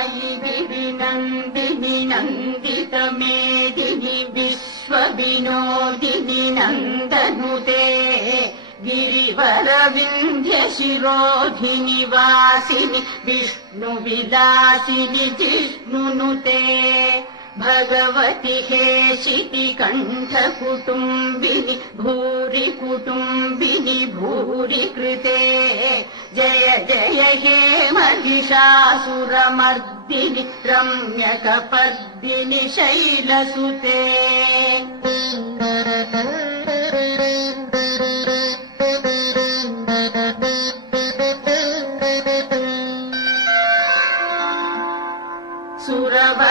अयि विनन्दिनि नन्दितमेदिनि विश्वविनोदिनि नन्दनुते गिरिवरविन्ध्यशिरोधिनि वासिनि विष्णुविलासिनि जिष्णुनुते भगवति हेशिति कण्ठकुटुम्बिनि भूरि कुटुम्बिनि भूरि कृते जय जय हे महिषासुरमर्दिनि रम्यकपर्दिनि शैलसुते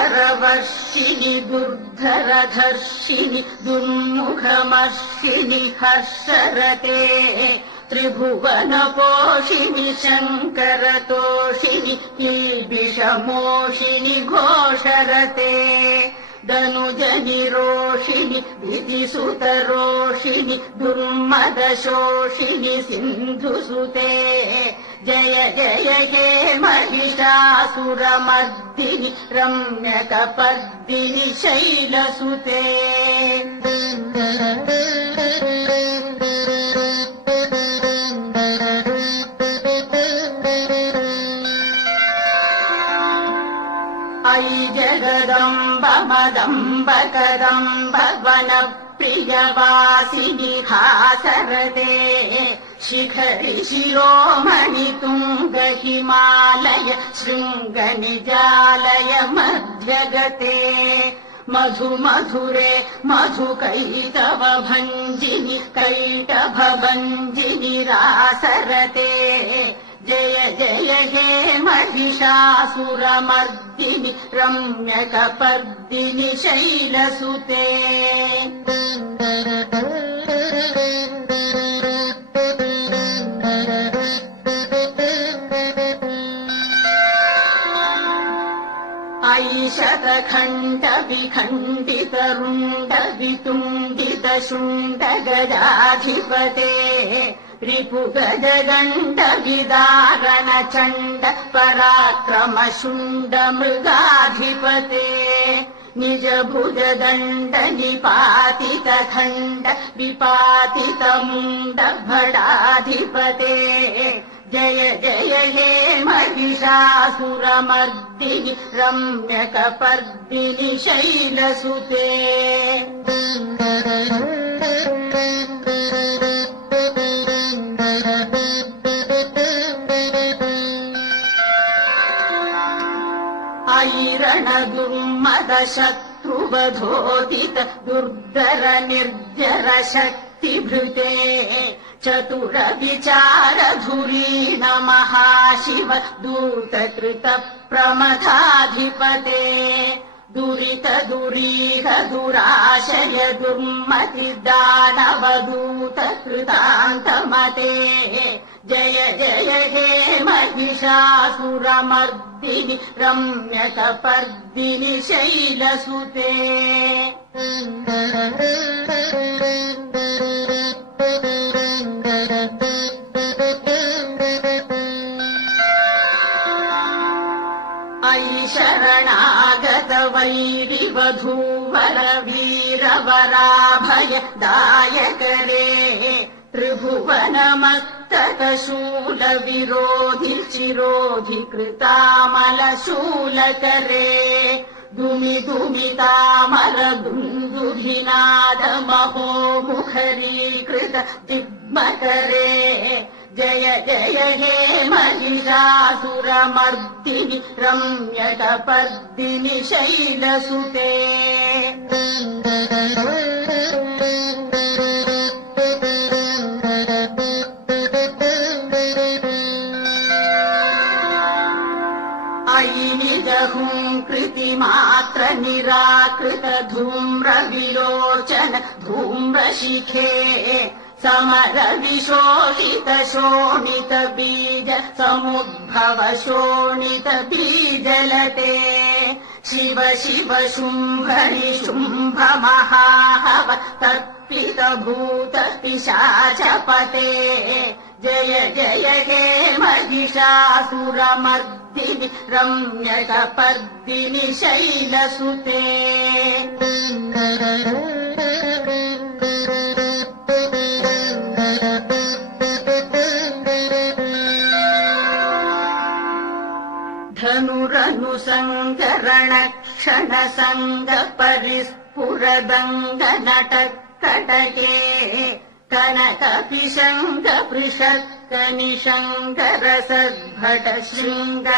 सुरवरवर्षिणि दुर्धरधर्षिणि दुर्मुखमर्षिणि हर्षरते त्रिभुवनपोषिणि शङ्करतोषिणि किल्बिषमोषिणि घोषरते दनुजनिरोषिणि भीतिसुतरोषिणि दुर्मदशोषिणि सिन्धुसुते जय जय हे महिषासुरमर्दिनि रम्यकपर्दिनि शैलसुते अयि जगदम्ब मदम्बकदम्ब वनप्रियवासिनि हासरते शिखरि शिरोमणि तुङ्ग हिमालय शृङ्गनिजालय मध्यगते मधुमधुरे मधुकैटभ भञ्जिनि कैटभभञ्जिनि रासरते जय जय हे महिषासुरमर्दिनि रम्यकपर्दिनि शैलसुते अयि शतखण्ड विखण्डित रुण्ड वितुण्डित शुण्ड गजाधिपते रिपुगजगण्ड विदारण चण्ड पराक्रम शुण्ड मृगाधिपते निज भुजदण्ड निपातित खण्ड विपातित मुण्ड भटाधिपते जय जय हे महिषासुरमर्दिनि रम्यकपर्दिनि शैलसुते अयि रणदुर्मद शत्रुवधोदित दुर्धर निर्जर शक्तिभृते चतुर विचार धुरीण महाशिव दूतकृत प्रमथाधिपते दुरित दुरीह दुराशय दुर्मति दानवदूत कृतान्तमते जय जय हे महिषासुरमर्दिनि रम्यकपर्दिनि शैलसुते अयि शरणागत वैरिवधूवर वीरवराभय दायकरे त्रिभुवनमस्तक शूल विरोधि चिरोधि कृतामल शूलकरे दुमि दुमितामल दुन्दुभिनाद महो मुखरीकृत दिग्मकरे जय जय हे महिषासुरमर्दिनि रम्यकपर्दिनि शैलसुते अयि निजहुङ्कृतिमात्र निराकृत धूम्र विलोचन धूम्रशिखे समर विशोषित शोणित बीज समुद्भव शोणित बीजलते शिव शिव शुम्भ निशुम्भ महाहव तत्त्व प्लितभूत पिशाचपते जय जय हे महिषासुरमर्दिनि रम्यकपर्दिनि शैलसुते धनुरनुसङ्गरणक्षणसङ्ग परिस्फुरदङ्गनटकटके कनकपिशङ्ग पृषत्कनिशङ्करसद्भट शृङ्गहतावटुके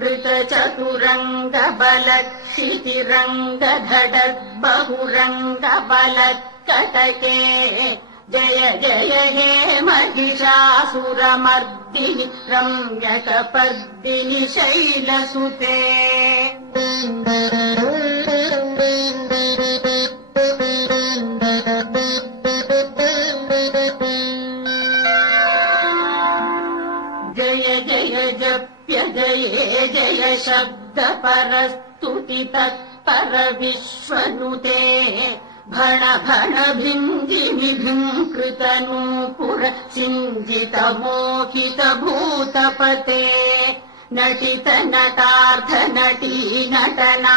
कृतचतुरङ्ग बलक्षितिरङ्गधडद्बहुरङ्ग बलत्कटके जय जय हे महिषासुरमर्दिनि रम्यकपर्दिनि शैलसुते जय जय जप्य जये जय शब्द परस्तुति तत्पर विश्वनुते भण भण भिञ्जिनि भिङ्कृत नूपुर सिञ्जित मोहित भूतपते नटित नटार्थ नटी नटना